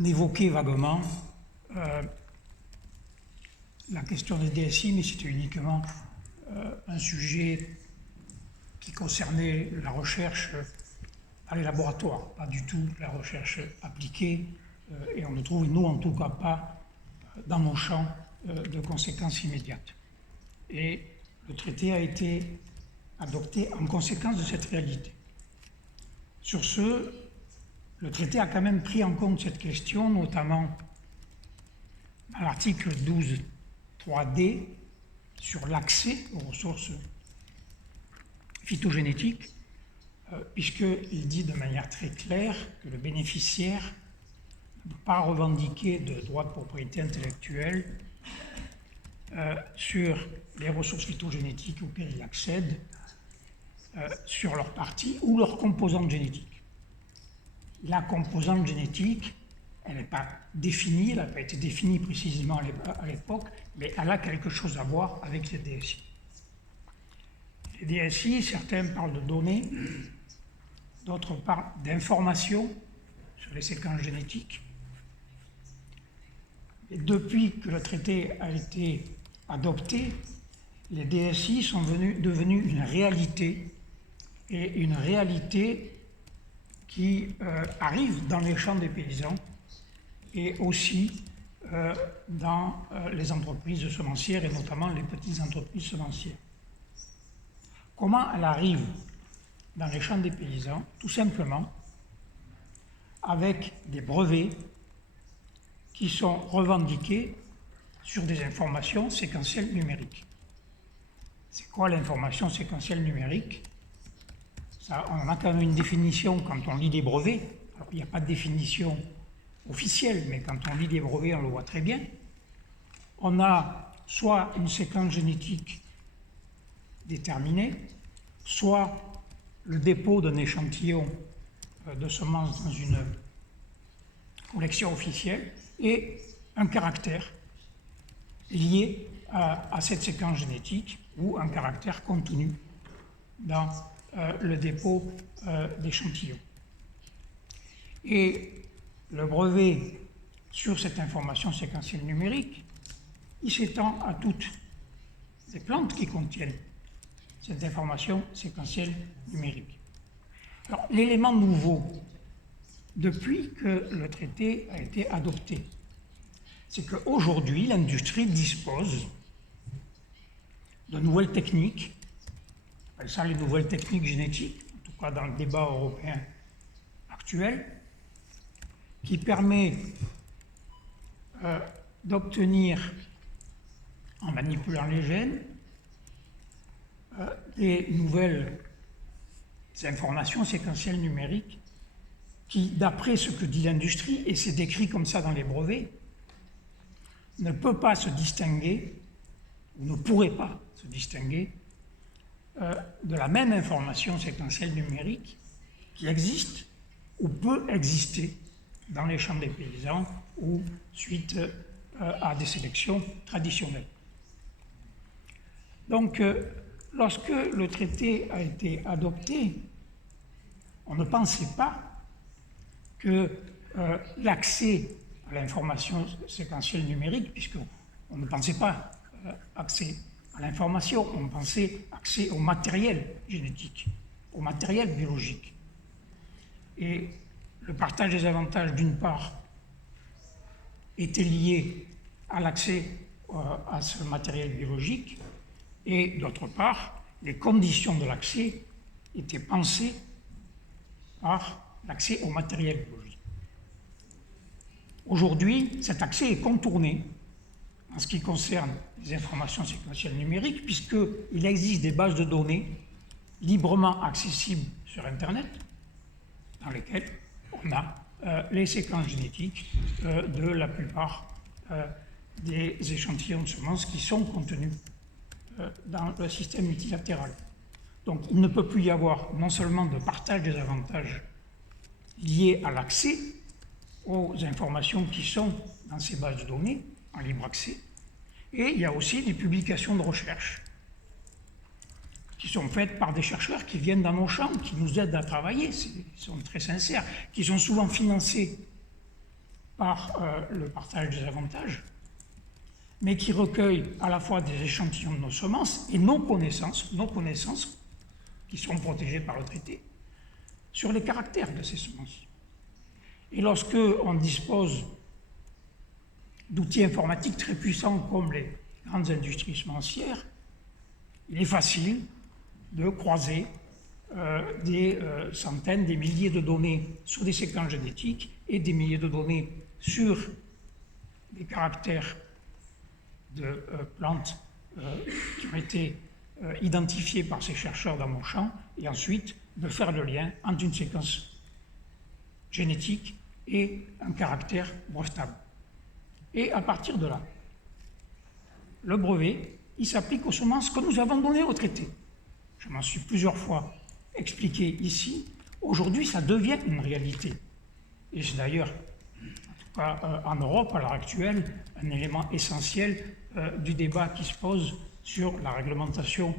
On évoquait vaguement la question des DSI, mais c'était uniquement un sujet qui concernait la recherche à les laboratoires, pas du tout la recherche appliquée, et on ne trouve, nous en tout cas, pas dans nos champs de conséquences immédiates. Et le traité a été adopté en conséquence de cette réalité. Sur ce, le traité a quand même pris en compte cette question, notamment à l'article 12.3d sur l'accès aux ressources phytogénétiques, puisqu'il dit de manière très claire que le bénéficiaire ne peut pas revendiquer de droits de propriété intellectuelle sur les ressources phytogénétiques auxquelles il accède, sur leur partie ou leur composante génétique. La composante génétique, elle n'est pas définie, elle n'a pas été définie précisément à l'époque, mais elle a quelque chose à voir avec les DSI. Les DSI, certains parlent de données, d'autres parlent d'informations sur les séquences génétiques. Et depuis que le traité a été adopté, les DSI sont devenus une réalité, et une réalité qui arrive dans les champs des paysans et aussi dans les entreprises semencières et notamment les petites entreprises semencières. Comment elle arrive dans les champs des paysans? Tout simplement avec des brevets qui sont revendiqués sur des informations séquentielles numériques. C'est quoi l'information séquentielle numérique? Ça, on a quand même une définition quand on lit des brevets. Alors, il n'y a pas de définition officielle, mais quand on lit des brevets, on le voit très bien. On a soit une séquence génétique déterminée, soit le dépôt d'un échantillon de semences dans une collection officielle, et un caractère lié à cette séquence génétique ou un caractère contenu dans le dépôt d'échantillons. Et le brevet sur cette information séquentielle numérique, il s'étend à toutes les plantes qui contiennent cette information séquentielle numérique. Alors, l'élément nouveau, depuis que le traité a été adopté, c'est qu'aujourd'hui, l'industrie dispose de nouvelles techniques, on appelle ça les nouvelles techniques génétiques, en tout cas dans le débat européen actuel, qui permet d'obtenir, en manipulant les gènes, des nouvelles informations séquentielles numériques qui, d'après ce que dit l'industrie, et c'est décrit comme ça dans les brevets, ne peut pas se distinguer, ou ne pourrait pas se distinguer, de la même information séquentielle numérique qui existe ou peut exister dans les champs des paysans ou suite à des sélections traditionnelles. Donc, lorsque le traité a été adopté, on ne pensait pas que l'accès à l'information séquentielle numérique, puisqu'on ne pensait pas accès à l'information, on pensait accès au matériel génétique, au matériel biologique. Et le partage des avantages, d'une part, était lié à l'accès à ce matériel biologique, et d'autre part, les conditions de l'accès étaient pensées par l'accès au matériel biologique. Aujourd'hui, cet accès est contourné en ce qui concerne les informations séquentielles numériques, puisqu'il existe des bases de données librement accessibles sur Internet, dans lesquelles on a les séquences génétiques de la plupart des échantillons de semences qui sont contenus dans le système multilatéral. Donc il ne peut plus y avoir non seulement de partage des avantages liés à l'accès aux informations qui sont dans ces bases de données, en libre accès, et il y a aussi des publications de recherche qui sont faites par des chercheurs qui viennent dans nos champs, qui nous aident à travailler, ils sont très sincères, qui sont souvent financés par le partage des avantages, mais qui recueille à la fois des échantillons de nos semences et nos connaissances qui sont protégées par le traité, sur les caractères de ces semences. Et lorsque on dispose d'outils informatiques très puissants comme les grandes industries semencières, il est facile de croiser des centaines, des milliers de données sur des séquences génétiques et des milliers de données sur des caractères de plantes qui ont été identifiés par ces chercheurs dans mon champ, et ensuite de faire le lien entre une séquence génétique et un caractère brevetable. Et à partir de là, le brevet, il s'applique aux semences que nous avons données au traité. Je m'en suis plusieurs fois expliqué ici. Aujourd'hui, ça devient une réalité. Et c'est d'ailleurs, en tout cas en Europe, à l'heure actuelle, un élément essentiel du débat qui se pose sur la réglementation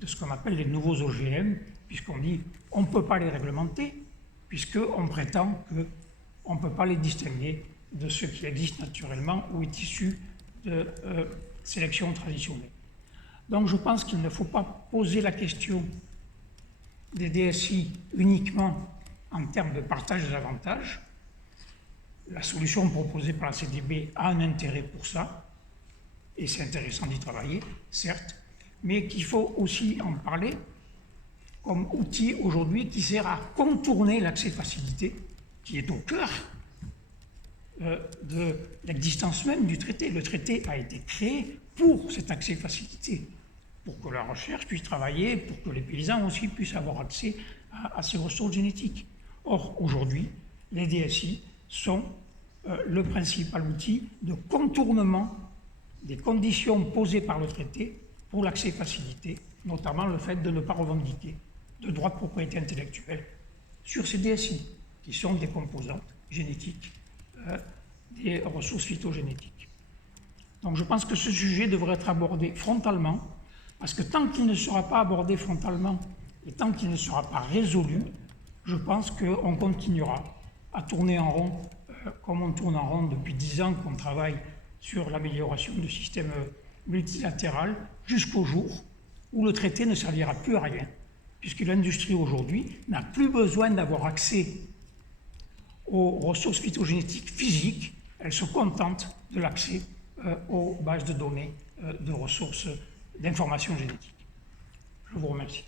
de ce qu'on appelle les nouveaux OGM, puisqu'on dit on ne peut pas les réglementer, puisqu'on prétend qu'on ne peut pas les distinguer de ce qui existe naturellement ou est issu de sélection traditionnelle. Donc je pense qu'il ne faut pas poser la question des DSI uniquement en termes de partage des avantages. La solution proposée par la CDB a un intérêt pour ça, et c'est intéressant d'y travailler, certes, mais qu'il faut aussi en parler comme outil aujourd'hui qui sert à contourner l'accès facilité, qui est au cœur de l'existence même du traité. Le traité a été créé pour cet accès facilité, pour que la recherche puisse travailler, pour que les paysans aussi puissent avoir accès à ces ressources génétiques. Or, aujourd'hui, les DSI sont le principal outil de contournement des conditions posées par le traité pour l'accès facilité, notamment le fait de ne pas revendiquer de droits de propriété intellectuelle sur ces DSI, qui sont des composantes génétiques des ressources phytogénétiques. Donc je pense que ce sujet devrait être abordé frontalement, parce que tant qu'il ne sera pas abordé frontalement et tant qu'il ne sera pas résolu, je pense qu'on continuera à tourner en rond, comme on tourne en rond depuis 10 ans qu'on travaille sur l'amélioration du système multilatéral, jusqu'au jour où le traité ne servira plus à rien, puisque l'industrie aujourd'hui n'a plus besoin d'avoir accès aux ressources phytogénétiques physiques, elle se contente de l'accès aux bases de données de ressources d'informations génétiques. Je vous remercie.